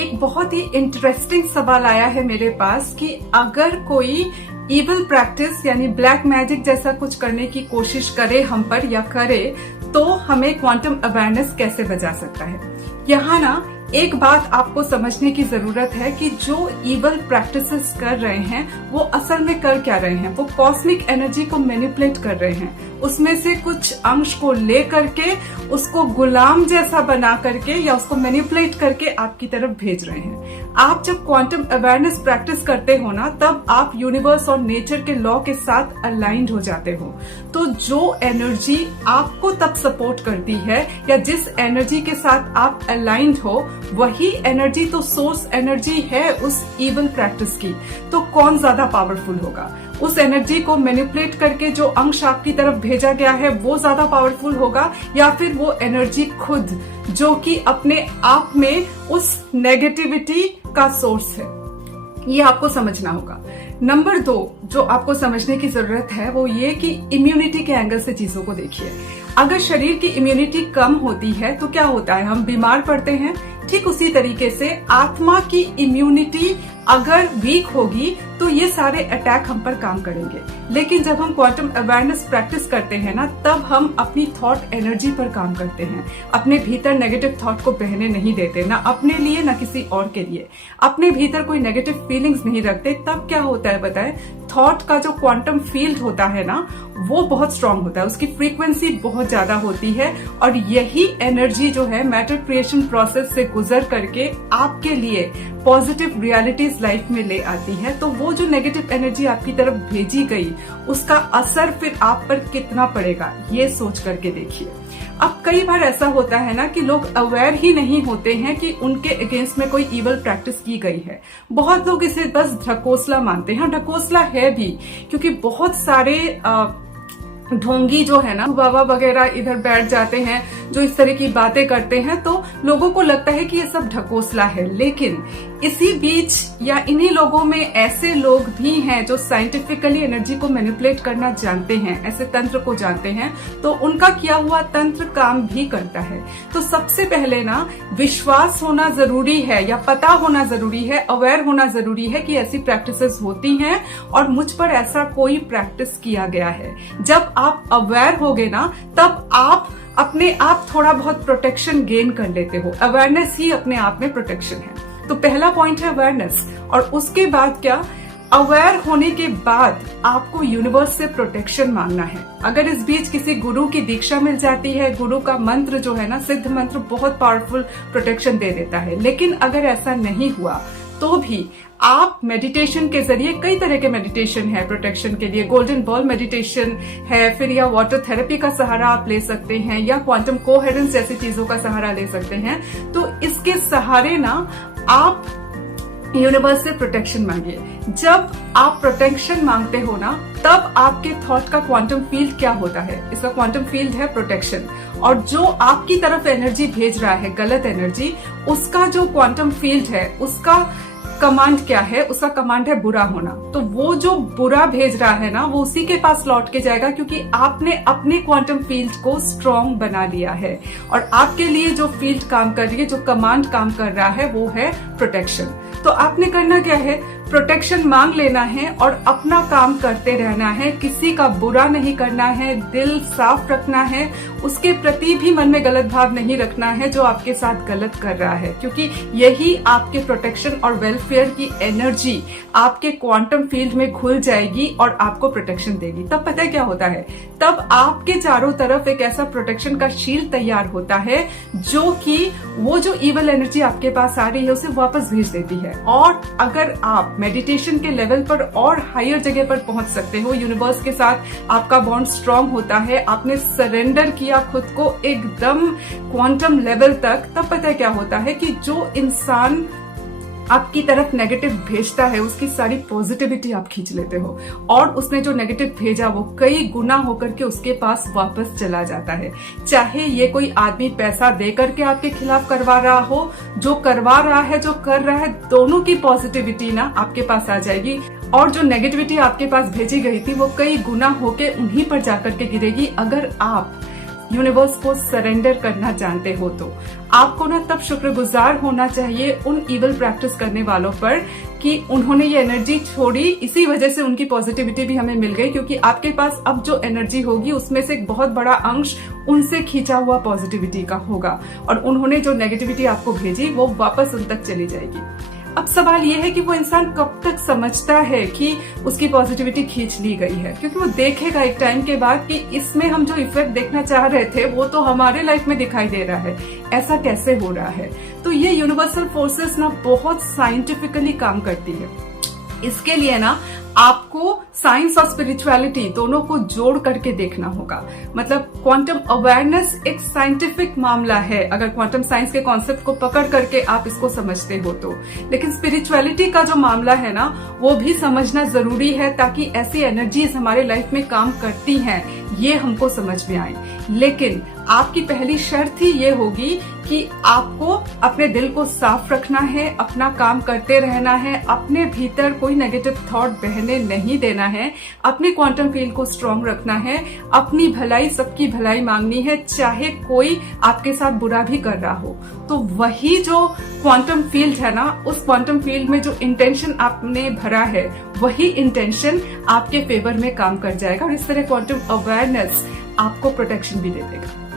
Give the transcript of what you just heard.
एक बहुत ही इंटरेस्टिंग सवाल आया है मेरे पास कि अगर कोई इविल प्रैक्टिस यानी ब्लैक मैजिक जैसा कुछ करने की कोशिश करे हम पर या करे तो हमें क्वांटम अवेयरनेस कैसे बचा सकता है। यहाँ ना एक बात आपको समझने की जरूरत है कि जो इवल प्रैक्टिसेस कर रहे हैं वो असल में कर क्या रहे हैं। वो कॉस्मिक एनर्जी को मैनिपुलेट कर रहे हैं, उसमें से कुछ अंश को ले करके उसको गुलाम जैसा बना करके या उसको मैनिपुलेट करके आपकी तरफ भेज रहे हैं। आप जब क्वांटम अवेयरनेस प्रैक्टिस करते हो ना, तब आप यूनिवर्स और नेचर के लॉ के साथ अलाइंड हो जाते हो। तो जो एनर्जी आपको तब सपोर्ट करती है या जिस एनर्जी के साथ आप अलाइंड हो, वही एनर्जी तो सोर्स एनर्जी है उस इवल प्रैक्टिस की। तो कौन ज्यादा पावरफुल होगा? उस एनर्जी को मैनिपुलेट करके जो अंश आपकी तरफ भेजा गया है वो ज्यादा पावरफुल होगा, या फिर वो एनर्जी खुद जो कि अपने आप में उस नेगेटिविटी का सोर्स है? ये आपको समझना होगा। नंबर 2 जो आपको समझने की जरूरत है वो ये कि इम्यूनिटी के एंगल से चीजों को देखिए। अगर शरीर की इम्यूनिटी कम होती है तो क्या होता है? हम बीमार पड़ते हैं। ठीक उसी तरीके से आत्मा की इम्यूनिटी अगर वीक होगी तो ये सारे अटैक हम पर काम करेंगे। लेकिन जब हम क्वांटम अवेयरनेस प्रैक्टिस करते हैं ना, तब हम अपनी थॉट एनर्जी पर काम करते हैं। अपने भीतर नेगेटिव थॉट को बहने नहीं देते, ना अपने लिए ना किसी और के लिए। अपने भीतर कोई नेगेटिव फीलिंग्स नहीं रखते। तब क्या होता है बताएं? थॉट का जो क्वांटम फील्ड होता है ना, वो बहुत स्ट्रांग होता है, उसकी फ्रीक्वेंसी बहुत ज्यादा होती है, और यही एनर्जी जो है मैटर क्रिएशन प्रोसेस से गुजर करके आपके लिए पॉजिटिव रियलिटीज लाइफ में ले आती है। तो वो जो नेगेटिव एनर्जी आपकी तरफ भेजी गई, उसका असर फिर आप पर कितना पड़ेगा, ये सोच करके देखिए। अब कई बार ऐसा होता है ना कि लोग अवेयर ही नहीं होते हैं कि उनके अगेंस्ट में कोई इवल प्रैक्टिस की गई है। बहुत लोग इसे बस ढकोसला मानते हैं। ढकोसला है भी, क्योंकि बहुत सारे ढोंगी जो है ना, बाबा वगैरह इधर बैठ जाते हैं जो इस तरह की बातें करते हैं, तो लोगों को लगता है कि ये सब ढकोसला है। लेकिन इसी बीच या इन्हीं लोगों में ऐसे लोग भी हैं जो साइंटिफिकली एनर्जी को मैनिपुलेट करना जानते हैं, ऐसे तंत्र को जानते हैं, तो उनका किया हुआ तंत्र काम भी करता है। तो सबसे पहले ना विश्वास होना जरूरी है या पता होना जरूरी है, अवेयर होना जरूरी है कि ऐसी प्रैक्टिसेस होती हैं और मुझ पर ऐसा कोई प्रैक्टिस किया गया है। जब आप अवेयर होगे ना, तब आप अपने आप थोड़ा बहुत प्रोटेक्शन गेन कर लेते हो। अवेयरनेस ही अपने आप में प्रोटेक्शन है। तो पहला पॉइंट है अवेयरनेस। और उसके बाद क्या? अवेयर होने के बाद आपको यूनिवर्स से प्रोटेक्शन मांगना है। अगर इस बीच किसी गुरु की दीक्षा मिल जाती है, गुरु का मंत्र जो है ना, सिद्ध मंत्र, बहुत पावरफुल प्रोटेक्शन दे देता है। लेकिन अगर ऐसा नहीं हुआ तो भी आप मेडिटेशन के जरिए, कई तरह के मेडिटेशन है प्रोटेक्शन के लिए। गोल्डन बॉल मेडिटेशन है, फिर या वाटर थेरेपी का सहारा आप ले सकते हैं, या क्वांटम कोहेरेंस जैसी चीजों का सहारा ले सकते हैं। तो इसके सहारे ना आप यूनिवर्स से प्रोटेक्शन मांगिए। जब आप प्रोटेक्शन मांगते हो ना, तब आपके थॉट का क्वांटम फील्ड क्या होता है? इसका क्वांटम फील्ड है प्रोटेक्शन। और जो आपकी तरफ एनर्जी भेज रहा है, गलत एनर्जी, उसका जो क्वांटम फील्ड है, उसका कमांड क्या है? उसका कमांड है बुरा होना। तो वो जो बुरा भेज रहा है ना, वो उसी के पास लौट के जाएगा, क्योंकि आपने अपने क्वांटम फील्ड को स्ट्रांग बना लिया है। और आपके लिए जो फील्ड काम कर रही है, जो कमांड काम कर रहा है, वो है प्रोटेक्शन। तो आपने करना क्या है? प्रोटेक्शन मांग लेना है और अपना काम करते रहना है। किसी का बुरा नहीं करना है, दिल साफ रखना है, उसके प्रति भी मन में गलत भाव नहीं रखना है जो आपके साथ गलत कर रहा है, क्योंकि यही आपके प्रोटेक्शन और वेलफेयर की एनर्जी आपके क्वांटम फील्ड में घुल जाएगी और आपको प्रोटेक्शन देगी। तब पता है क्या होता है? तब आपके चारों तरफ एक ऐसा प्रोटेक्शन का शील्ड तैयार होता है जो कि वो जो इवल एनर्जी आपके पास आ रही है उसे वापस भेज देती है। और अगर आप मेडिटेशन के लेवल पर और हायर जगह पर पहुंच सकते हो, यूनिवर्स के साथ आपका बॉन्ड स्ट्रांग होता है, आपने सरेंडर किया खुद को एकदम क्वांटम लेवल तक, तब पता है क्या होता है कि जो इंसान आपकी तरफ नेगेटिव भेजता है, उसकी सारी पॉजिटिविटी आप खींच लेते हो, और उसने जो नेगेटिव भेजा वो कई गुना होकर के उसके पास वापस चला जाता है। चाहे ये कोई आदमी पैसा दे करके आपके खिलाफ करवा रहा हो, जो करवा रहा है, जो कर रहा है, दोनों की पॉजिटिविटी ना आपके पास आ जाएगी, और जो नेगेटिविटी आपके पास भेजी गई थी वो कई गुना होके उन्हीं पर जाकर के गिरेगी। अगर आप यूनिवर्स को सरेंडर करना जानते हो तो आपको ना तब शुक्रगुजार होना चाहिए उन इवल प्रैक्टिस करने वालों पर कि उन्होंने ये एनर्जी छोड़ी, इसी वजह से उनकी पॉजिटिविटी भी हमें मिल गई, क्योंकि आपके पास अब जो एनर्जी होगी उसमें से एक बहुत बड़ा अंश उनसे खींचा हुआ पॉजिटिविटी का होगा और उन्होंने जो नेगेटिविटी आपको भेजी वो वापस उन तक चली जाएगी। अब सवाल ये है कि वो इंसान कब तक समझता है कि उसकी पॉजिटिविटी खींच ली गई है, क्योंकि वो देखेगा एक टाइम के बाद कि इसमें हम जो इफेक्ट देखना चाह रहे थे वो तो हमारे लाइफ में दिखाई दे रहा है, ऐसा कैसे हो रहा है। तो ये यूनिवर्सल फोर्सेस ना बहुत साइंटिफिकली काम करती है। इसके लिए ना आपको साइंस और स्पिरिचुअलिटी दोनों को जोड़ करके देखना होगा। मतलब क्वांटम अवेयरनेस एक साइंटिफिक मामला है अगर क्वांटम साइंस के कॉन्सेप्ट को पकड़ करके आप इसको समझते हो तो, लेकिन स्पिरिचुअलिटी का जो मामला है ना वो भी समझना जरूरी है ताकि ऐसी एनर्जीज हमारे लाइफ में काम करती हैं ये हमको समझ में आए। लेकिन आपकी पहली शर्त ही ये होगी कि आपको अपने दिल को साफ रखना है, अपना काम करते रहना है, अपने भीतर कोई नेगेटिव थॉट बहने नहीं देना है, अपने क्वांटम फील्ड को स्ट्रांग रखना है, अपनी भलाई सबकी भलाई मांगनी है, चाहे कोई आपके साथ बुरा भी कर रहा हो। तो वही जो क्वांटम फील्ड है ना, उस क्वांटम फील्ड में जो इंटेंशन आपने भरा है वही इंटेंशन आपके फेवर में काम कर जाएगा और इस तरह क्वांटम अवेयरनेस आपको प्रोटेक्शन भी दे देगा।